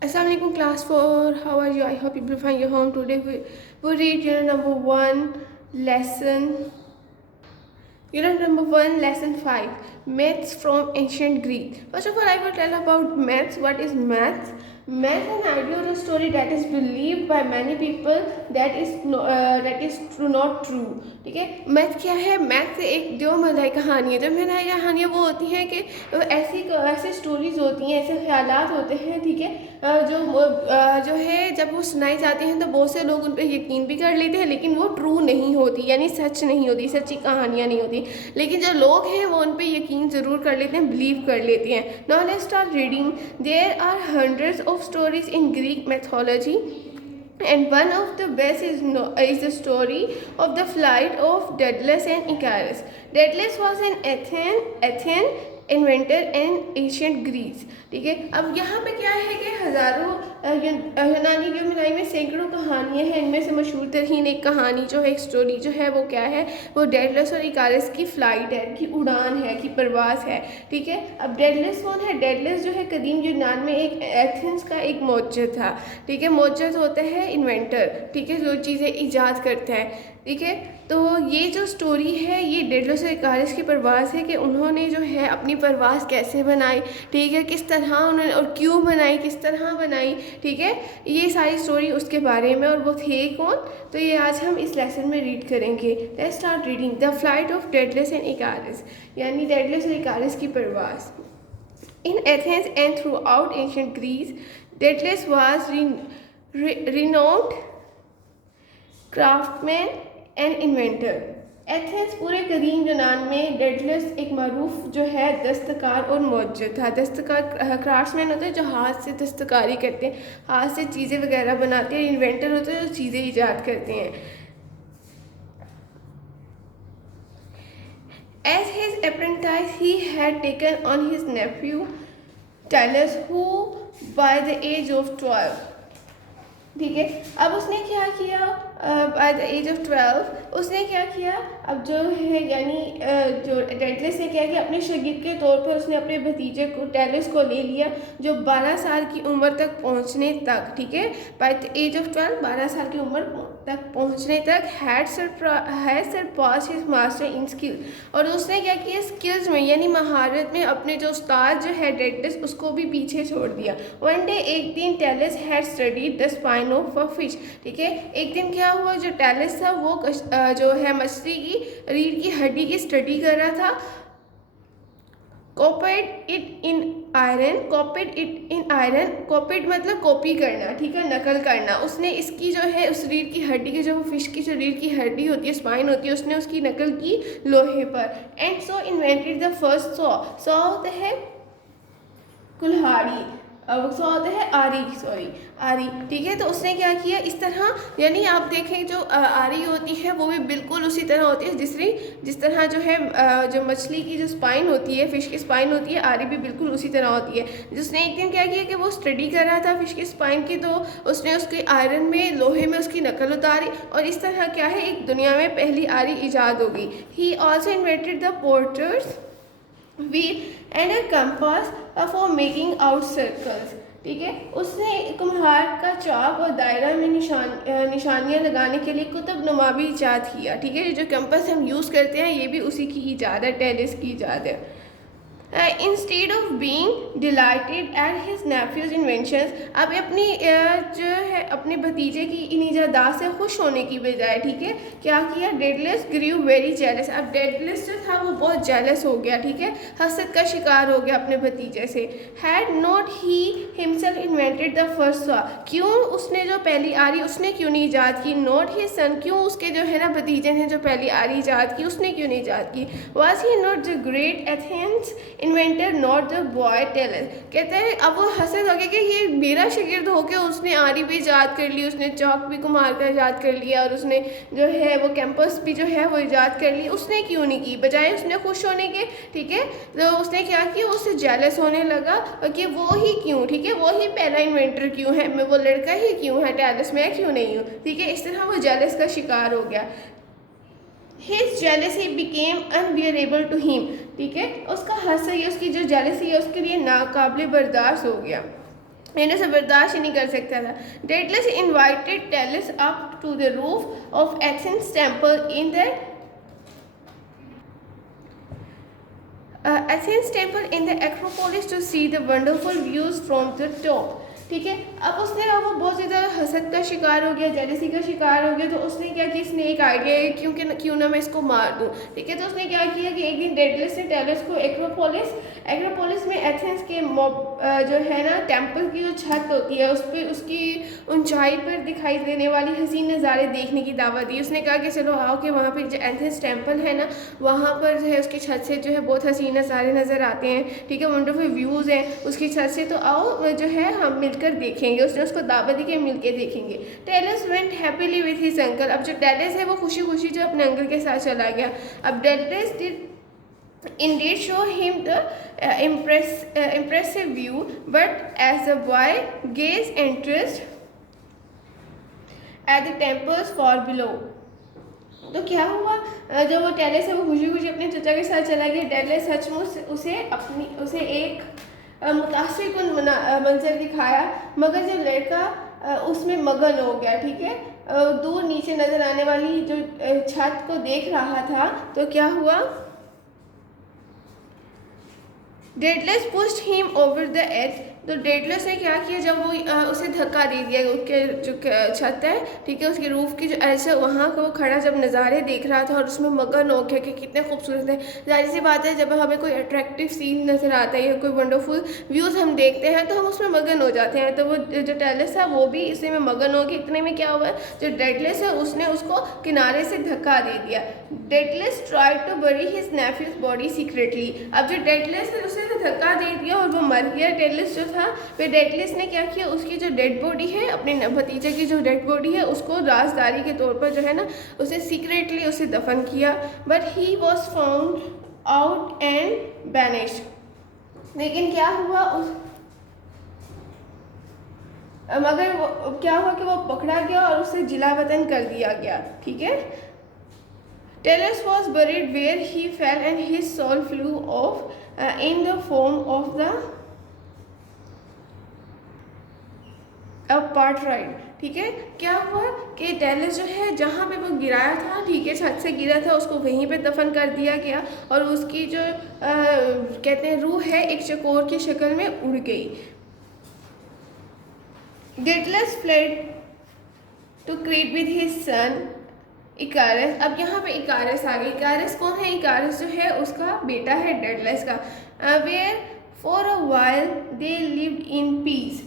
Assalamualaikum class 4. How are you? I hope you will find your home. Today we read unit number 1 lesson Unit number 1, lesson 5, Myths from Ancient Greece. First of all, I will tell about myths. What is maths? Math is an idea or a story that is believed by many people that is true, not true. ठीक है, math क्या है? Math एक जो मलाई कहानी है, जो मलाई कहानियाँ वो होती हैं कि ऐसी स्टोरीज होती हैं, ऐसे ख्यालात होते हैं, ठीक है, जो है जब वो सुनाई जाती हैं तो बहुत से लोग उन पर यकीन भी कर लेते हैं, लेकिन वो ट्रू नहीं होती, यानी सच नहीं होती, सच्ची कहानियाँ नहीं होती। लेकिन जो लोग हैं वो उन पर यकीन ज़रूर कर लेते हैं, बिलीव कर लेते हैं। Now let's start reading. There are hundreds of stories in Greek mythology and one of the best is the story of the flight of Daedalus and Icarus. Daedalus was an Athenian inventor in ancient Greece. ठीक है, अब यहाँ पे क्या है कि हज़ारों यूनानी जो मिलाई में सैकड़ों कहानियाँ हैं, इनमें से मशहूर तरीन एक कहानी जो है, एक स्टोरी जो है वो क्या है, वो डेडलस और इकारस की फ़्लाइट है, की उड़ान है, की परवाज़ है। ठीक है, अब डेडलस कौन है? डेडलस जो है कदीम यूनान में एक एथेंस का एक मौजूद था। ठीक है, मौजूद होता है इन्वेंटर, ठीक है, जो चीज़ें ईजाद करता है। ठीक है, तो ये जो स्टोरी है ये डेडलस और इकारस की परवाज़ है कि उन्होंने जो है अपनी परवाज़ कैसे बनाई, ठीक है, किस तरह उन्होंने और क्यों बनाई, किस तरह बनाई। ठीक है, ये सारी स्टोरी उसके बारे में, और वो थे कौन, तो ये आज हम इस लेसन में रीड करेंगे। Let's start reading. The flight of Daedalus and Icarus, यानी डेडलस और इकारस की परवाज़। In Athens and throughout ancient Greece, Daedalus was renowned craftsman and inventor. Athens पूरे कदीम यूनान में डेडलस एक मरूफ जो है दस्तकार और मौजूद था। दस्तकार क्राफ्ट्समैन होते हैं जो हाथ से दस्तकारी करते हैं, हाथ से चीज़ें वगैरह बनाते हैं। इन्वेंटर होते हैं जो चीज़ें ईजाद करते हैं। As his apprentice he had taken on his nephew Talus, who by the age of 12, ठीक है, अब उसने क्या किया, बाय द एज ऑफ 12 उसने क्या किया, अब जो है यानी जो डेडलस ने क्या किया, अपने शागिर्द के तौर पर उसने अपने भतीजे को टैलस को ले लिया, जो 12 साल की उम्र तक पहुंचने तक, ठीक है, बाय द एज ऑफ 12 12 साल की उम्र तक पहुंचने तक had surpass his master in skill, और उसने क्या किया, स्किल्स में यानी महारत में अपने जो उस्ताद जो है डेडलस उसको भी पीछे छोड़ दिया। वन डे, एक दिन, talus had studied the spine of a fish. ठीक है, एक दिन क्या हुआ, जो टैलस था वो जो है मछली की रीढ़ की हड्डी की स्टडी कर रहा था। कॉपिड इट इन आयरन, कॉपिड मतलब कॉपी करना, ठीक है, नकल करना। उसने इसकी जो है उस रीढ़ की हड्डी की, जो फिश की जो रीढ़ की हड्डी होती है, स्पाइन होती है, उसने उसकी नकल की लोहे पर। And so invented the first saw होता है कुल्हाड़ी, सो होता है आरी, ठीक है, तो उसने क्या किया, इस तरह, यानी आप देखें जो आरी होती है वो भी बिल्कुल उसी तरह होती है जिस तरह जो है जो मछली की जो स्पाइन होती है, फ़िश की स्पाइन होती है, आरी भी बिल्कुल उसी तरह होती है। जिसने एक दिन क्या किया कि वो स्टडी कर रहा था फ़िश की स्पाइन की, तो उसने उसके आयरन में, लोहे में उसकी नकल उतारी, और इस तरह क्या है, एक दुनिया में पहली आरी ईजाद होगी। He also invented the porters wheel and a compass for making out circles. ठीक है, उसने कुम्हार का चाक और दायरा में निशानियाँ लगाने के लिए कुतुब नुमा भी ईजाद किया। ठीक है, जो कंपास हम यूज़ करते हैं ये भी उसी की ईजाद है, टेलिस की ईजाद है। Instead of being dilated at his nephews inventions, अब अपनी जो है अपने भतीजे की इन ईजादात से खुश होने की बजाय, ठीक है, क्या किया, डेडलस ग्रीव वेरी जेलस। अब डेडलस जो था वो बहुत जेलस हो गया, ठीक है, हसद का शिकार हो गया अपने भतीजे से। Had not he himself invented the first saw, क्यों उसने जो पहली आरी उसने क्यों नहीं ईजाद की। नॉट हिज सन, क्यों उसके जो है ना भतीजे ने जो पहली आरी ईजाद की उसने क्यों नहीं ईजाद की। Was he not the great Athens inventor not the boy tailor, कहते हैं अब वो हंसद हो गया कि ये मेरा शागिर्द हो गया, उसने आरी भी ईजाद कर ली, उसने चौक भी कुम्हार का ईजाद कर लिया, और उसने जो है वो कैंपस भी जो है वो ईजाद कर ली, उसने क्यों नहीं की, बजाय उसने खुश होने के। ठीक है, तो उसने क्या किया, उससे जेलस होने लगा कि वो ही क्यों, ठीक है, वो ही पहला इन्वेंटर क्यों है, मैं वो लड़का ही क्यों है टैलस, मैं क्यों नहीं हूँ। ठीक है, इस तरह वो जेलस का शिकार हो गया। His jealousy became unbearable to him, ठीक है, उसका हंसी, उसकी जो जेलसी है उसके लिए नाकाबिले बर्दाश्त हो गया। इन्हें से बर्दाश्त ही नहीं कर सकता था। Daedalus invited Talos up to the roof of Athens temple in the Athens temple in the Acropolis to see the wonderful views from the top। ठीक है, अब उसने वो बहुत ज़्यादा हसद का शिकार हो गया, जेलसी का शिकार हो गया, तो उसने क्या किया, इसने एक आइडिया क्योंकि क्यों ना मैं इसको मार दूँ। ठीक है, तो उसने क्या किया कि एक दिन डेडलस ने टेलस को एक्रोपोलिस में एथेंस के जो है ना टेम्पल की जो छत होती है उस पर उसकी ऊंचाई पर दिखाई देने वाली हसीन नज़ारे देखने की दावत दी। उसने कहा कि चलो आओ कि वहाँ पर जो एथेंस टेम्पल है ना वहाँ पर जो है उसकी छत से जो है बहुत हसीन नज़ारे नज़र आते हैं। ठीक है, वंडरफुल व्यूज़ हैं उसकी छत से, तो आओ जो है हम मिलकर देखेंगे। उसने उसको दावत दी कि मिलकर देखेंगे। Talos went happily with his uncle. अब जो टेलस है वो खुशी खुशी जो अपने अंकल के साथ चला गया। अब Talos did indeed show him the impressive view, but as the boy gazed interest at the temples far below। तो क्या हुआ, जब वो टेलस है वो खुशी खुशी अपने चचा के साथ चला गया। टेलस सचमुच उसे एक मुतासिर कुन मंजर दिखाया, मगर जब लड़का उसमें मगन हो गया, ठीक है, दूर नीचे नज़र आने वाली जो छत को देख रहा था, तो क्या हुआ, Daedalus pushed him over the edge. तो डेडलस ने क्या किया, जब वो उसे धक्का दे दिया, उसके जो छत है, ठीक है, उसकी रूफ की जो एज है वहाँ को वो खड़ा जब नज़ारे देख रहा था और उसमें मगन हो गया कि कितने खूबसूरत है। जाहिर सी बात है जब हमें कोई अट्रैक्टिव सीन नज़र आता है या कोई वंडरफुल व्यूज़ हम देखते हैं तो हम उसमें मगन हो जाते हैं। तो वो जो टेलस था वो भी इसी में मगन हो गया। इतने में क्या हुआ, जो डेडलस है उसने उसको किनारे से धक्का दे दिया। Daedalus tried to bury his nephew's body secretly. अब जो डेडलस है उसे धक्का दे दिया और वो मर गया डेडलस जो था। फिर डेडलस ने क्या किया, उसकी जो डेड बॉडी है, अपने भतीजे की जो डेड बॉडी है उसको राजदारी के तौर पर जो है ना उसे सीक्रेटली उसे दफन किया। But he was found out and banished. लेकिन क्या हुआ मगर वो क्या हुआ कि वो पकड़ा गया और उसे जिला वतन कर दिया गया। ठीक है, Tellus was buried where he fell and his soul flew off in the form of the apartheid। ठीक है, क्या हुआ कि टेलस जो है जहाँ पे वो गिराया था, ठीक है, छत से गिरा था, उसको वहीं पे दफन कर दिया गया और उसकी जो कहते हैं रूह है एक चकोर की शक्ल में उड़ गई। Daedalus fled to Crete with his son Icarus. अब यहाँ पे इकारस आ गई। इकारस कौन है, इकारस जो है उसका बेटा है डेडलस का। Where for a while they lived in peace.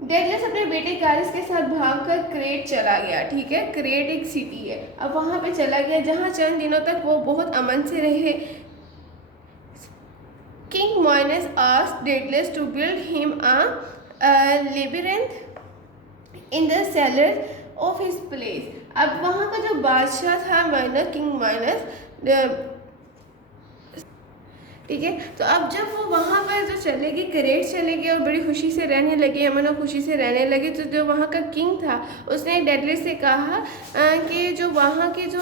Daedalus अपने बेटे इकारस के साथ भागकर क्रेट चला गया। ठीक है, क्रेट एक सिटी है, अब वहाँ पे चला गया जहाँ चंद दिनों तक वो बहुत अमन से रहे। King Minos asked Daedalus to build him a labyrinth in the cellar of his place. अब वहाँ का जो बादशाह था माइनस, किंग माइनस, ठीक है, तो अब जब वो वहाँ पर जो चले गए, क्रेट चले गए और बड़ी खुशी से रहने लगे, अमन और खुशी से रहने लगे, तो जो वहाँ का किंग था उसने डेडलस से कहा कि जो वहाँ के जो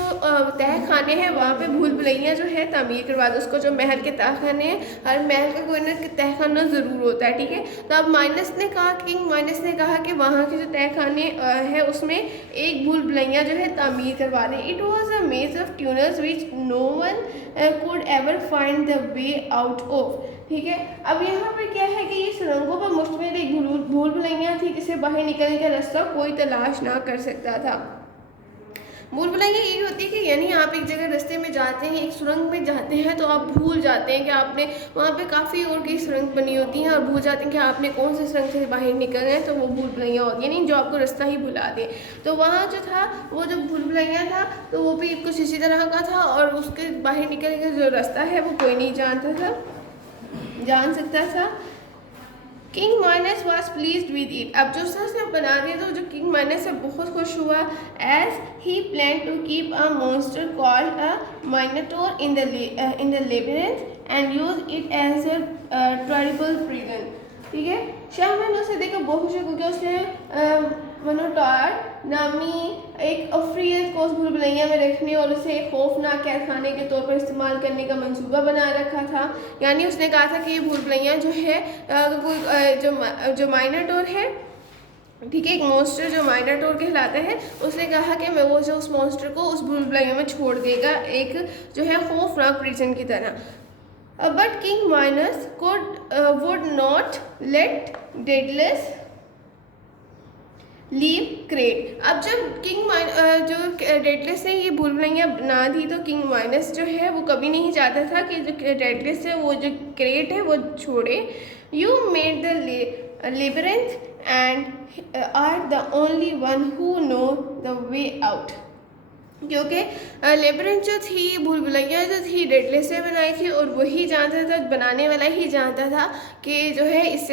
तह खाने हैं वहाँ पे भूल भुलैया जो है तामीर करवा दो उसको। जो महल के तह खाने हैं, हर महल का कोई ना तह खाना ज़रूर होता है। ठीक है, तो अब माइनस ने कहा, किंग माइनस ने कहा कि वहाँ के जो तह खाने हैं उसमें एक भूल भुलैया जो है तामीर करवा दें। It was a maze of tunnels which no one could ever find the way out of। ठीक है, अब यहाँ पर क्या है कि ये सुरंगों पर मुश्तमिल एक भूल भुलैया थी जिसे बाहर निकलने का रास्ता कोई तलाश ना कर सकता था। भूल भुलैया ये होती है कि यानी आप एक जगह रास्ते में जाते हैं, एक सुरंग में जाते हैं तो आप भूल जाते हैं कि आपने वहाँ पे काफ़ी और कई सुरंग बनी होती हैं और भूल जाते हैं कि आपने कौन से सुरंग से बाहर निकलना है, तो वो भूल भुलैया होती है, नहीं जो आपको रास्ता ही भुला दे। तो वहाँ जो था वो जो भूल भुलैया था तो वो भी कुछ इसी तरह का था और उसके बाहर निकलने का जो रास्ता है वो कोई नहीं जान सकता था। King minus was pleased with it. अब जो उसने बना दिया तो जो किंग माइनस से बहुत खुश हुआ। As he plan to keep a monster called a Minotaur in the labyrinth and use it as a terrible prison. ठीक है, शाह ने उसे देखकर बहुत खुश हुई क्योंकि उसने मिनोटॉर नामी एक अफ्रीद को उस भूलभुलैया में रखने और उसे एक खौफनाक कैद खाने के तौर पर इस्तेमाल करने का मंसूबा बना रखा था। यानी उसने कहा था कि ये भूलभुलैया जो है जो माइनोटॉर है, ठीक है, एक मॉन्स्टर जो माइनोटॉर कहलाता है, उसने कहा कि मैं वो जो उस मॉन्स्टर को उस भूलभुलैया में छोड़ देगा एक जो है खौफनाक प्रिजन की तरह। But king Minos would not let Daedalus leave Crete. अब जब जो डेडलेस ने ये भूलभुलैया बना दी तो किंग माइनस जो है वो कभी नहीं चाहता था कि जो डेडलेस है वो जो क्रेट है वो छोड़े। You made the labyrinth and are the only one who know the way out. क्योंकि लेबिरिंथ जो थी, भूलभुलैया जो थी, डेडलेस ने बनाई थी और वही जानता था, बनाने वाला ही जानता था कि जो है इस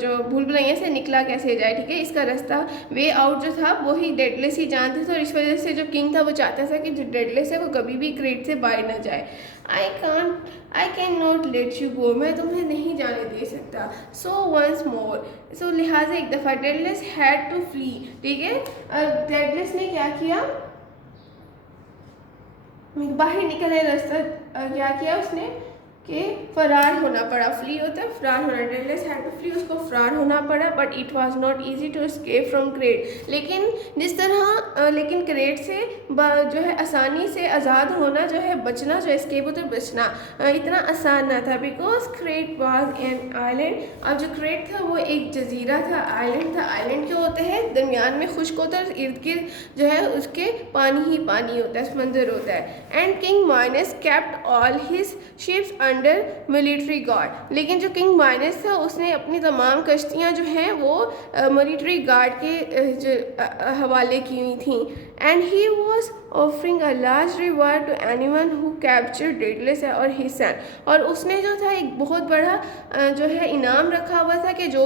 जो भूलभुलैया से निकला कैसे जाए, ठीक है, इसका रास्ता वे आउट जो था वही डेडलेस ही जानते थे। और इस वजह से जो किंग था वो चाहता था कि जो डेडलेस है वो कभी भी क्रेट से बाहर ना जाए। I can not let you go, मैं तुम्हें नहीं जाने दे सकता। सो वंस मोर, सो लिहाजा एक दफ़ा डेडलेस हैड टू फ्ली, ठीक है, डेडलेस ने क्या किया, बाहर निकलने रास्ता क्या किया उसने कि फरार होना पड़ा। फ्ली होता है फरार होना, डेडलेस हैड टू फ्ली, उसको फरार होना पड़ा। But it was not easy to escape from Crete, लेकिन क्रेट से जो है आसानी से आज़ाद होना जो है, बचना, जो एस्केप होता है बचना, इतना आसान ना था। Because crate was an island, अब जो क्रेट था वो एक जजीरा था, आइलैंड था। आइलैंड क्या होता है, दरमियान में खुश्क होता है, इर्द गिर्द जो है उसके पानी ही पानी होता है, समंदर होता है। And king minus kept all his ships under military guard, लेकिन जो किंग माइनस था उसने अपनी तमाम कश्तियाँ जो हैं वो मिलिट्री गार्ड के हवाले की हुई थी। And he was offering a large reward to anyone who capture Daedalus और हिज सन, और उसने जो था एक बहुत बड़ा जो है इनाम रखा हुआ था कि जो